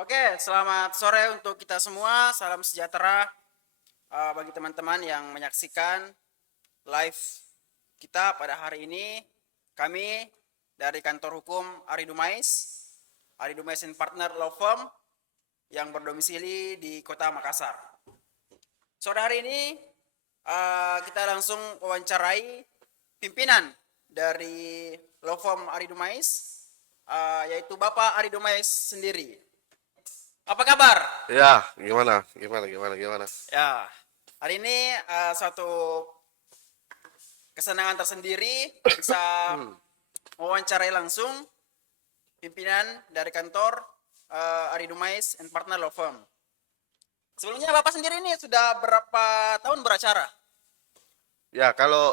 Oke, selamat sore untuk kita semua. Salam sejahtera bagi teman-teman yang menyaksikan live kita pada hari ini. Kami dari kantor hukum Ari Dumais and Partner Law Firm yang berdomisili di Kota Makassar. Sore hari ini kita langsung wawancarai pimpinan dari Law Firm Ari Dumais, yaitu Bapak Ari Dumais sendiri. Apa kabar? Ya, gimana? Ya, hari ini suatu kesenangan tersendiri bisa mewawancarai langsung pimpinan dari kantor Ari Dumais and Partner Law Firm. Sebelumnya Bapak sendiri ini sudah berapa tahun beracara? Ya, kalau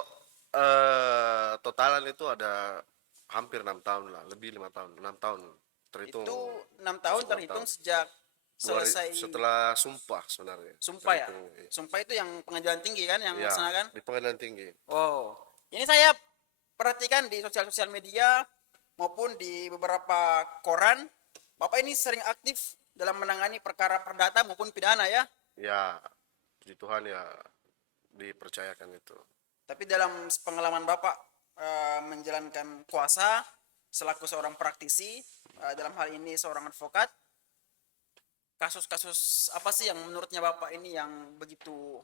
totalan itu ada hampir 6 tahun lah, lebih 5 tahun, 6 tahun terhitung. Itu 6 tahun 10 terhitung tahun. sejak selesai Setelah sumpah sebenarnya. sumpah ya? Terhitung, iya. Sumpah itu yang pengadilan tinggi kan yang Ya, melaksanakan? di pengadilan tinggi. Oh, ini saya perhatikan di sosial media maupun di beberapa koran, Bapak ini sering aktif dalam menangani perkara perdata maupun pidana ya. Ya, puji Tuhan ya dipercayakan itu. Tapi dalam pengalaman Bapak menjalankan kuasa selaku seorang praktisi, dalam hal ini seorang advokat, kasus-kasus apa sih yang menurutnya Bapak ini yang begitu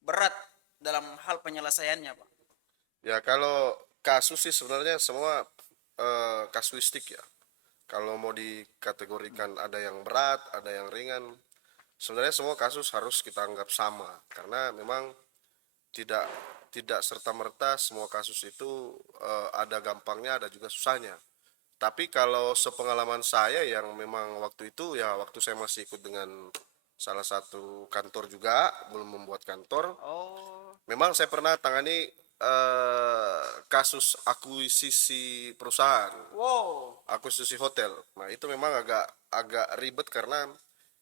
berat dalam hal penyelesaiannya, Pak? Ya, kalau kasus sih sebenarnya semua kasuistik ya. Kalau mau dikategorikan ada yang berat, ada yang ringan. Sebenarnya semua kasus harus kita anggap sama karena memang tidak tidak serta-merta semua kasus itu ada gampangnya, ada juga susahnya. Tapi kalau sepengalaman saya yang memang waktu itu ya waktu saya masih ikut dengan salah satu kantor juga, belum membuat kantor, Oh, memang saya pernah tangani kasus akuisisi perusahaan, wow. akuisisi hotel. Nah, itu memang agak agak ribet karena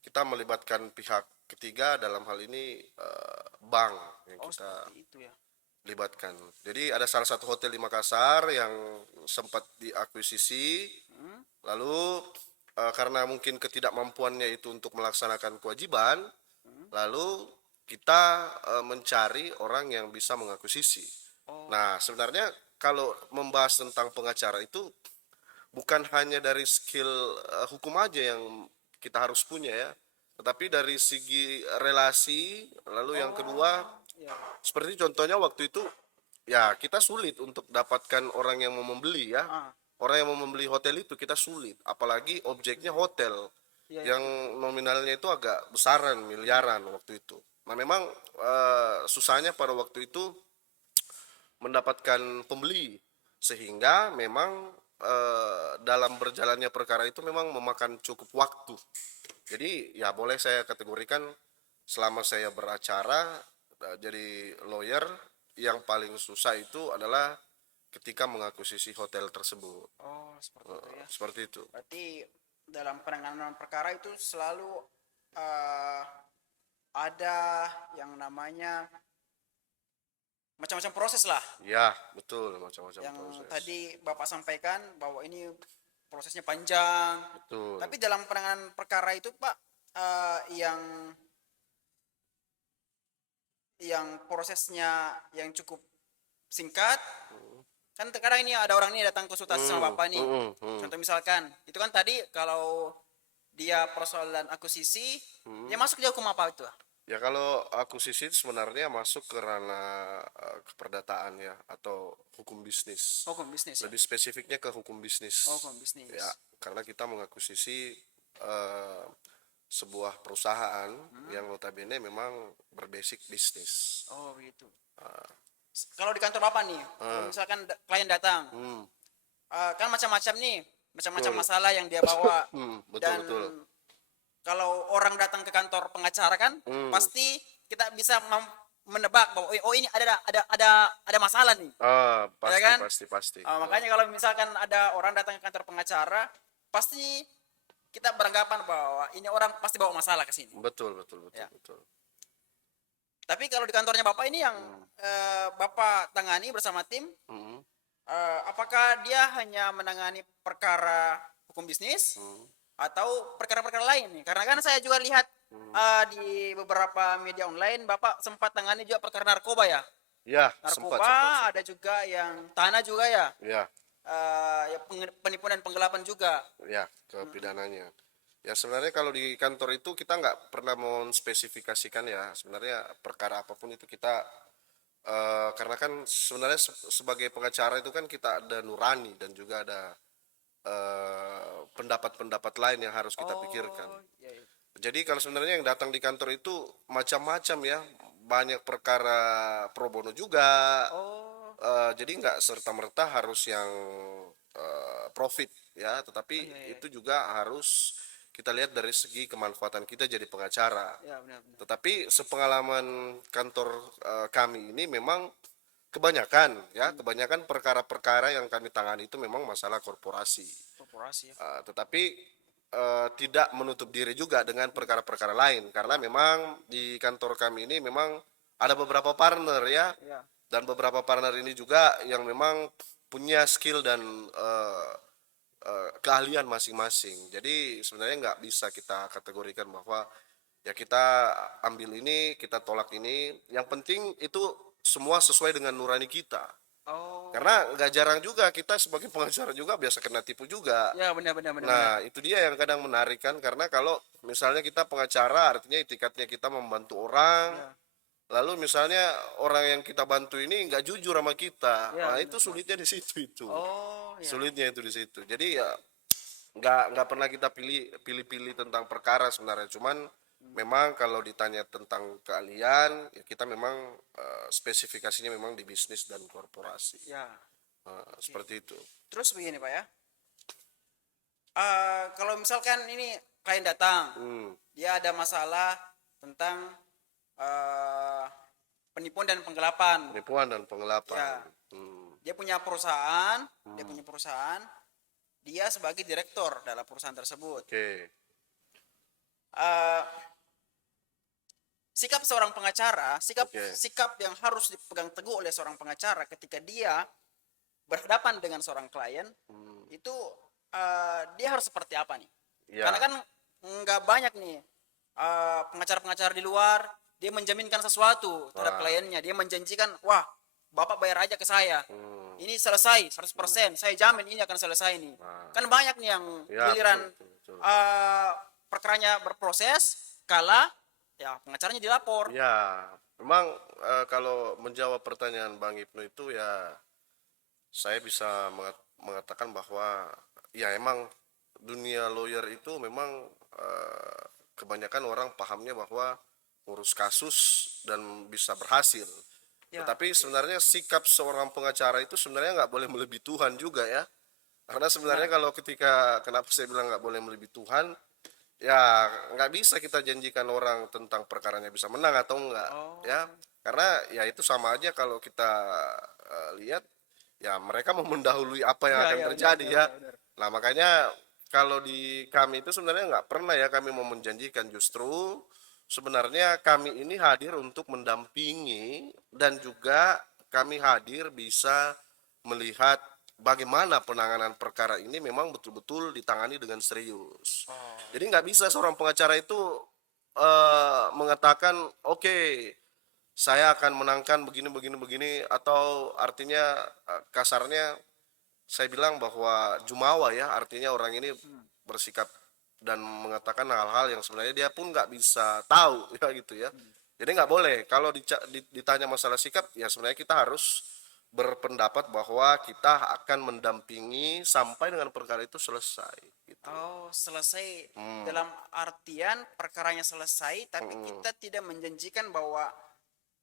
kita melibatkan pihak ketiga, dalam hal ini bank yang Oh, kita seperti itu ya. libatkan. Jadi ada salah satu hotel di Makassar yang sempat diakuisisi, lalu karena mungkin ketidakmampuannya itu untuk melaksanakan kewajiban, lalu kita mencari orang yang bisa mengakuisisi. Oh, Nah, sebenarnya kalau membahas tentang pengacara itu bukan hanya dari skill hukum aja yang kita harus punya ya, tetapi dari segi relasi. Lalu yang kedua, ya. seperti contohnya waktu itu ya kita sulit untuk dapatkan orang yang mau membeli ya. Ah, Orang yang mau membeli hotel itu kita sulit, apalagi objeknya hotel iya, iya, yang nominalnya itu agak besaran, miliaran waktu itu. Nah, memang susahnya pada waktu itu mendapatkan pembeli, sehingga memang dalam berjalannya perkara itu memang memakan cukup waktu. Jadi ya boleh saya kategorikan selama saya beracara jadi lawyer, yang paling susah itu adalah ketika mengakuisisi hotel tersebut. Oh, seperti itu ya. Seperti itu. Berarti dalam penanganan perkara itu selalu eh, ada yang namanya macam-macam proses lah. Ya, betul, macam-macam Yang proses. tadi Bapak sampaikan bahwa ini prosesnya panjang. Betul. Tapi dalam penanganan perkara itu, Pak, yang prosesnya yang cukup singkat, kan terkadang ini ada orang ini datang konsultasi sama Bapak nih. Contoh misalkan, itu kan tadi kalau dia persoalan akuisisi, dia masuk dia hukum apa itu? Ya, kalau akuisisi sebenarnya masuk ke ranah keperdataan ya, atau hukum bisnis. Hukum bisnis ya? Lebih spesifiknya ke hukum bisnis. Oh, hukum bisnis. Ya, karena kita mengakuisisi eh, sebuah perusahaan yang notabene memang berbasic bisnis. Oh, begitu. Kalau di kantor Bapak nih, kalau misalkan klien datang, kan macam-macam nih, macam-macam Betul. masalah yang dia bawa. Betul, Dan betul. kalau orang datang ke kantor pengacara kan, pasti kita bisa menebak bahwa oh ini ada masalah nih. Pasti, Ya kan? pasti. Makanya kalau misalkan ada orang datang ke kantor pengacara, pasti kita beranggapan bahwa ini orang pasti bawa masalah ke sini. Betul. Ya. Tapi kalau di kantornya Bapak ini yang Hmm. Bapak tangani bersama tim, Hmm. apakah dia hanya menangani perkara hukum bisnis, atau perkara-perkara lain nih? Karena kan saya juga lihat di beberapa media online Bapak sempat tangani juga perkara narkoba ya. Ya, sempat, Narkoba sempat, ada sempat. juga yang tanah juga ya. Ya, Ya penipuan dan penggelapan juga. ya, ke pidananya. Ya sebenarnya kalau di kantor itu kita nggak pernah menspesifikasikan ya sebenarnya perkara apapun itu kita karena kan sebenarnya sebagai pengacara itu kan kita ada nurani dan juga ada pendapat-pendapat lain yang harus kita pikirkan. Oh, iya, iya. Jadi kalau sebenarnya yang datang di kantor itu macam-macam ya, banyak perkara pro bono juga. Oh, Jadi nggak serta-merta harus yang profit ya, tetapi iya, iya. itu juga harus kita lihat dari segi kemanfaatan kita jadi pengacara. Ya, benar-benar. Tetapi sepengalaman kantor kami ini memang kebanyakan perkara-perkara yang kami tangani itu memang masalah korporasi. Korporasi ya. Tetapi tidak menutup diri juga dengan perkara-perkara lain karena memang di kantor kami ini memang ada beberapa partner ya, Ya. dan beberapa partner ini juga yang memang punya skill dan keahlian masing-masing. Jadi sebenarnya nggak bisa kita kategorikan bahwa ya kita ambil ini, kita tolak ini. Yang penting itu semua sesuai dengan nurani kita. Oh, Karena nggak jarang juga kita sebagai pengacara juga biasa kena tipu juga. ya benar-benar benar-benar. Nah, itu dia yang kadang menarik kan, karena kalau misalnya kita pengacara artinya itikadnya kita membantu orang, Ya. lalu misalnya orang yang kita bantu ini nggak jujur sama kita, Ya, nah benar, itu sulitnya di situ itu, Oh, ya. sulitnya itu di situ. Jadi ya nggak pernah kita pilih-pilih tentang perkara sebenarnya, cuman memang kalau ditanya tentang keahlian, ya kita memang spesifikasinya memang di bisnis dan korporasi. Ya. Seperti itu. Terus begini Pak ya. Kalau misalkan ini klien datang, Hmm, dia ada masalah tentang eh, penipuan dan penggelapan. penipuan dan penggelapan. Ya. Dia punya perusahaan, dia sebagai direktur dalam perusahaan tersebut. Oke. Eh, Sikap seorang pengacara, Oke. sikap yang harus dipegang teguh oleh seorang pengacara ketika dia berhadapan dengan seorang klien, itu dia harus seperti apa nih? Ya. Karena kan nggak banyak nih pengacara-pengacara di luar dia menjaminkan sesuatu terhadap kliennya, dia menjanjikan, wah bapak bayar aja ke saya, ini selesai 100%, saya jamin ini akan selesai nih. Kan banyak nih yang Ya, giliran betul, betul. perkaranya berproses, kalah, ya pengacaranya dilapor. Ya, memang kalau menjawab pertanyaan Bang Ibnu itu ya saya bisa mengatakan bahwa ya emang dunia lawyer itu memang kebanyakan orang pahamnya bahwa ngurus kasus dan bisa berhasil. Ya. Tetapi sebenarnya sikap seorang pengacara itu sebenarnya nggak boleh melebihi Tuhan juga ya. Karena sebenarnya kalau ketika, kenapa saya bilang nggak boleh melebihi Tuhan, ya nggak bisa kita janjikan orang tentang perkaranya bisa menang atau enggak, ya. Karena ya itu sama aja kalau kita lihat, ya mereka mau mendahului apa yang Ya, akan ya, terjadi benar, ya. benar, benar. Nah makanya kalau di kami itu sebenarnya nggak pernah ya kami mau menjanjikan, justru sebenarnya kami ini hadir untuk mendampingi dan juga kami hadir bisa melihat bagaimana penanganan perkara ini memang betul-betul ditangani dengan serius. Jadi nggak bisa seorang pengacara itu mengatakan oke, saya akan menangkan begini atau artinya kasarnya saya bilang bahwa jumawa ya, artinya orang ini bersikap dan mengatakan hal-hal yang sebenarnya dia pun nggak bisa tahu ya gitu ya. Jadi nggak boleh kalau ditanya masalah sikap ya sebenarnya kita harus berpendapat bahwa kita akan mendampingi sampai dengan perkara itu selesai gitu. Oh, selesai dalam artian perkaranya selesai, tapi kita tidak menjanjikan bahwa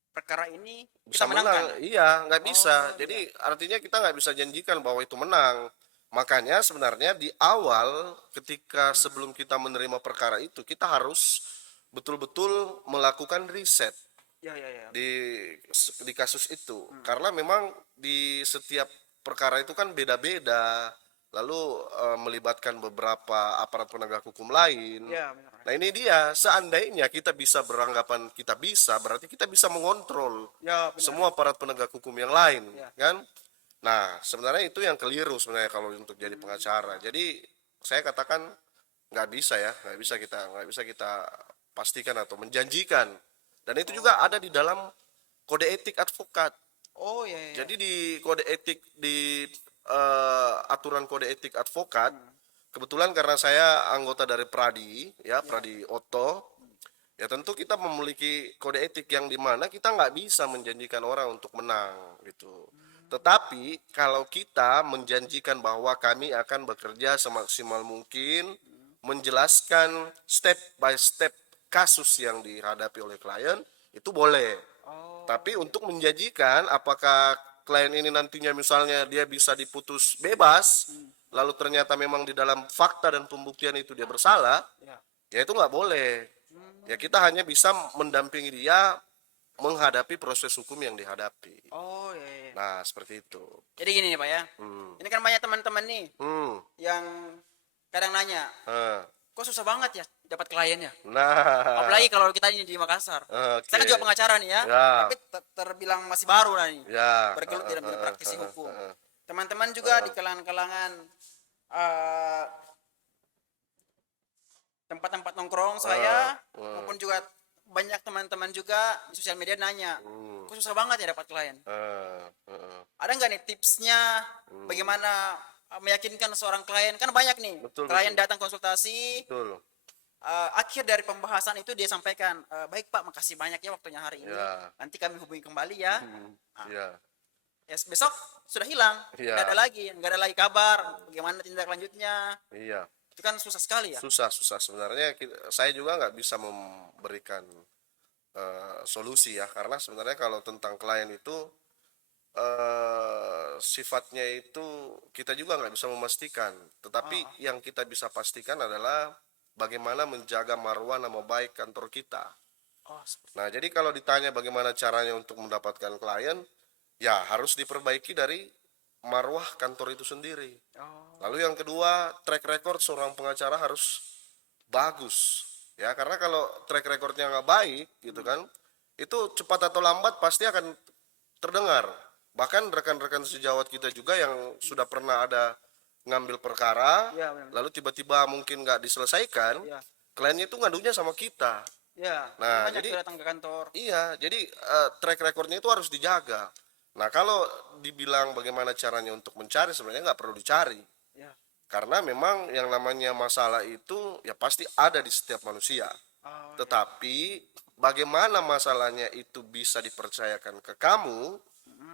perkara ini Bisa kita menangkan. menang, iya nggak bisa. Oh, Jadi artinya kita nggak bisa janjikan bahwa itu menang. Makanya sebenarnya di awal ketika sebelum kita menerima perkara itu kita harus betul-betul melakukan riset Ya, ya, ya. di kasus itu, karena memang di setiap perkara itu kan beda-beda, lalu melibatkan beberapa aparat penegak hukum lain. Ya, benar. Nah ini dia, seandainya kita bisa beranggapan kita bisa, berarti kita bisa mengontrol Ya, benar. semua aparat penegak hukum yang lain, Ya. kan? Nah sebenarnya itu yang keliru sebenarnya kalau untuk jadi pengacara. Jadi saya katakan nggak bisa kita pastikan atau menjanjikan. Dan itu juga ada di dalam kode etik advokat. Oh iya, iya. Jadi di kode etik di aturan kode etik advokat, kebetulan karena saya anggota dari Pradi, ya Ya. Pradi Oto, ya tentu kita memiliki kode etik yang dimana kita nggak bisa menjanjikan orang untuk menang gitu. Tetapi kalau kita menjanjikan bahwa kami akan bekerja semaksimal mungkin, menjelaskan step by step kasus yang dihadapi oleh klien, itu boleh. Oh Tapi iya. untuk menjanjikan apakah klien ini nantinya misalnya dia bisa diputus bebas, lalu ternyata memang di dalam fakta dan pembuktian itu dia bersalah, Ya. ya itu nggak boleh. Ya kita hanya bisa mendampingi dia menghadapi proses hukum yang dihadapi. Oh iya, iya. Nah, seperti itu. Jadi gini nih Pak ya. Hmm. Ini kan banyak teman-teman nih Hmm. yang kadang nanya, Ah. kok susah banget ya dapat kliennya? Nah, Apalagi kalau kita ini di Makassar. Saya kan oke. juga pengacara nih ya, Ya, tapi terbilang masih baru lah nih, ya. bergelut dalam dunia praktisi Ah, hukum. ah. Teman-teman juga di kalangan-kalangan eh, tempat-tempat nongkrong saya maupun juga banyak teman-teman juga di sosial media nanya, Hmm. kok susah banget ya dapat klien? Ah. Ada nggak nih tipsnya bagaimana meyakinkan seorang klien? Kan banyak nih Betul, klien betul. datang konsultasi, Betul. akhir dari pembahasan itu dia sampaikan, baik Pak, makasih banyak ya waktunya hari ini. Ya. Nanti kami hubungi kembali ya. Ah, Ya. ya besok sudah hilang, Iya. nggak ada lagi kabar. Bagaimana tindak lanjutnya? Iya. Itu kan susah sekali ya. Susah sebenarnya saya juga nggak bisa memberikan solusi ya, karena sebenarnya kalau tentang klien itu sifatnya itu kita juga nggak bisa memastikan, tetapi Ah, yang kita bisa pastikan adalah bagaimana menjaga marwah nama baik kantor kita. oh, Nah, jadi kalau ditanya bagaimana caranya untuk mendapatkan klien, ya harus diperbaiki dari marwah kantor itu sendiri. oh, Lalu yang kedua, track record seorang pengacara harus bagus. Ya, karena kalau track recordnya nggak baik gitu kan, itu cepat atau lambat pasti akan terdengar. Bahkan rekan-rekan sejawat kita juga yang sudah pernah ada ngambil perkara, ya benar. lalu tiba-tiba mungkin nggak diselesaikan, Ya, kliennya itu ngadunya sama kita. ya. Nah, Banyak jadi tuh datang ke kantor. iya, jadi track recordnya itu harus dijaga. Nah, kalau dibilang bagaimana caranya untuk mencari, sebenarnya nggak perlu dicari. Ya. Karena memang yang namanya masalah itu ya pasti ada di setiap manusia. Oh, Tetapi bagaimana masalahnya itu bisa dipercayakan ke kamu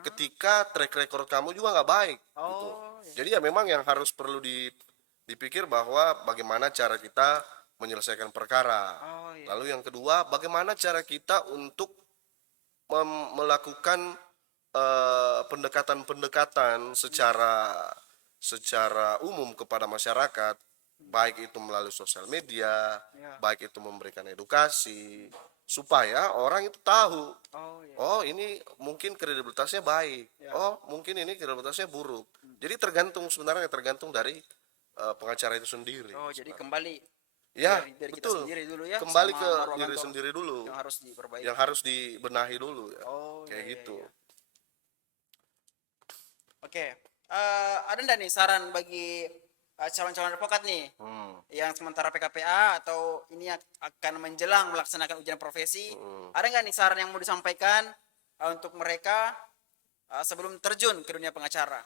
ketika track record kamu juga nggak baik gitu. oh, ya. Jadi ya memang yang harus perlu dipikir bahwa bagaimana cara kita menyelesaikan perkara. Oh, ya. Lalu yang kedua, bagaimana cara kita untuk melakukan pendekatan-pendekatan secara umum kepada masyarakat, baik itu melalui sosial media, Ya. baik itu memberikan edukasi, supaya orang itu tahu, Oh, ya. oh ini mungkin kredibilitasnya baik, Ya. oh mungkin ini kredibilitasnya buruk. Jadi sebenarnya tergantung dari pengacara itu sendiri. Oh, jadi kembali Ya, dari kita betul. sendiri dulu ya, Kembali sama ke marwah diri kantor sendiri dulu, yang harus diperbaiki. yang harus dibenahi dulu ya, Oh, kayak iya, gitu. iya. Oke, ada nggak nih saran bagi calon-calon advokat nih Hmm. yang sementara PKPA atau ini akan menjelang melaksanakan ujian profesi? Ada nggak nih saran yang mau disampaikan untuk mereka sebelum terjun ke dunia pengacara?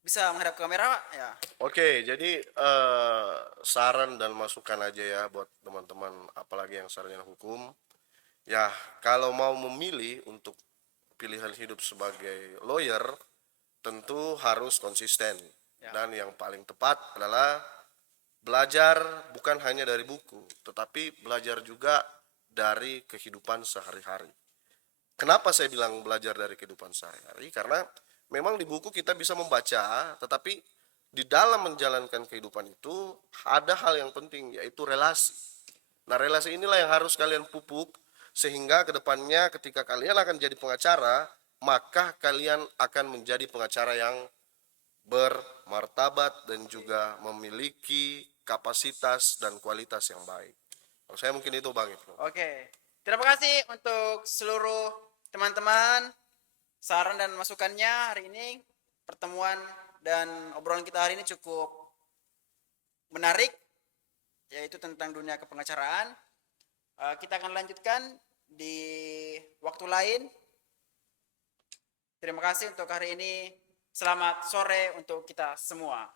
Bisa menghadap ke kamera, Pak? Ya. Oke, jadi saran dan masukan aja ya buat teman-teman, apalagi yang sarjana hukum. Ya, kalau mau memilih untuk pilihan hidup sebagai lawyer, tentu harus konsisten. Ya. Dan yang paling tepat adalah belajar bukan hanya dari buku, tetapi belajar juga dari kehidupan sehari-hari. Kenapa saya bilang belajar dari kehidupan sehari-hari? Karena memang di buku kita bisa membaca, tetapi di dalam menjalankan kehidupan itu ada hal yang penting, yaitu relasi. Nah, relasi inilah yang harus kalian pupuk, sehingga kedepannya ketika kalian akan jadi pengacara, maka kalian akan menjadi pengacara yang bermartabat dan juga memiliki kapasitas dan kualitas yang baik. Kalau saya mungkin itu Bang Ibnu. Oke, terima kasih untuk seluruh teman-teman saran dan masukannya hari ini. Pertemuan dan obrolan kita hari ini cukup menarik yaitu tentang dunia kepengacaraan. Kita akan lanjutkan di waktu lain. Terima kasih untuk hari ini. Selamat sore untuk kita semua.